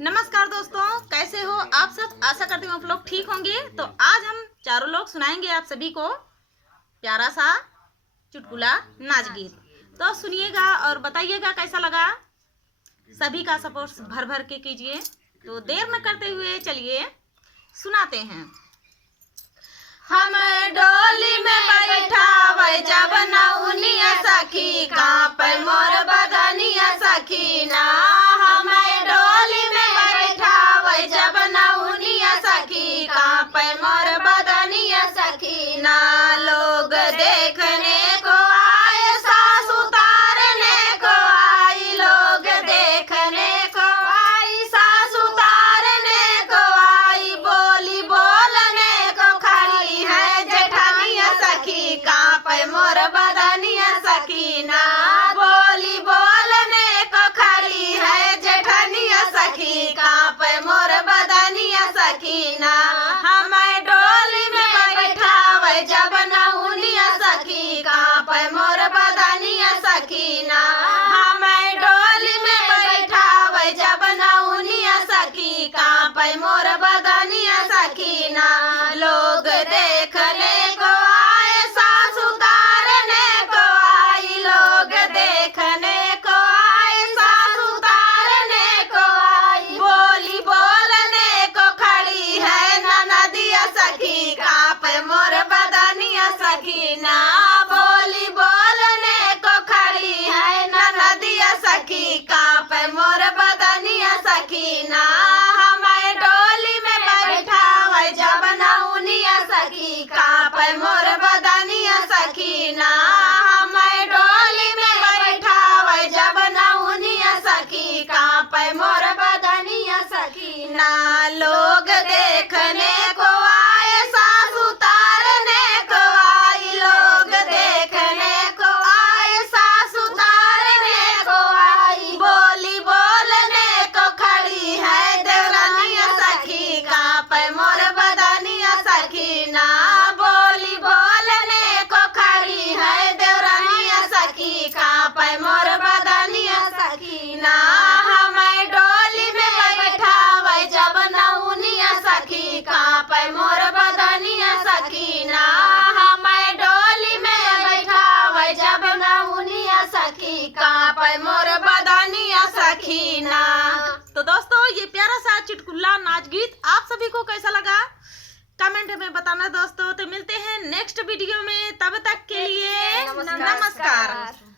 नमस्कार दोस्तों, कैसे हो आप सब। आशा करती हूँ आप लोग ठीक होंगे। तो आज हम चारों लोग सुनाएंगे आप सभी को प्यारा सा चुटकुला नाच गीत। तो सुनिएगा और बताइएगा कैसा लगा। सभी का सपोर्ट भर भर के कीजिए। तो देर न करते हुए चलिए सुनाते हैं। हम डोली में बैठावे जब नौनिया सखी, कांपे मोर बदनिया सखी ना। हम डोली में बैठावे जब नौनिया सखी, कांपे मोर बदनिया सखी ना। लोग देखने को आए, सास उतारने को आई। लोग देखने को आई, सास उतारने को आई। बोली बोलने को खड़ी है जेठानिया सखी, कांपे मोर बदनिया सखी ना। बोली बोलने को खड़ी है जेठानिया सखी, कांपे मोर बदनिया सखी ना। हम डोली में बैठावे जब नौनिया सखी, कांपे मोर बदनिया सखी ना। हम डोली में बैठावे जब नौनिया सखी, कांपे मोर बदनिया सखी ना। लोग देखने को आए, सास उतारने को आई। लोग देखने को आए, सास उतारने को आई। बोली बोलने को खड़ी है ननदिया सखी, कांपे मोर बदनिया सखी ना। बोली बोलने को खड़ी है ननदिया सखी, कांपे मोर बदनिया सखी ना। हमें डोली में बैठावे जब नौनिया सखी, कांपे मोर बदनिया सखी ना। हमें डोली में बैठावे जब नौनिया सखी, कांपे मोर बदनिया सखी ना। लोग देखने को आए, सास उतारने को आई। लोग देखने को आए, सास उतारने को आई। बोली बोलने को खड़ी है देवरानिया सखी, कांपे मोर बदनिया सखी ना। बोली बोलने को खड़ी है देवरानिया सखी, कांपे मोर बदनिया सखी ना। हमें डोली में बैठावे जब नौनिया सखी, कांपे मोर बदनिया सखी ना। हमें डोली में बैठावे जब नौनिया सखी, कांपे मोर बदनिया सखी ना। तो दोस्तों, ये प्यारा सा चुटकुला नाच गीत आप सभी को कैसा लगा कमेंट में बताना दोस्तों। तो मिलते हैं नेक्स्ट वीडियो में, तब तक के लिए नमस्कार।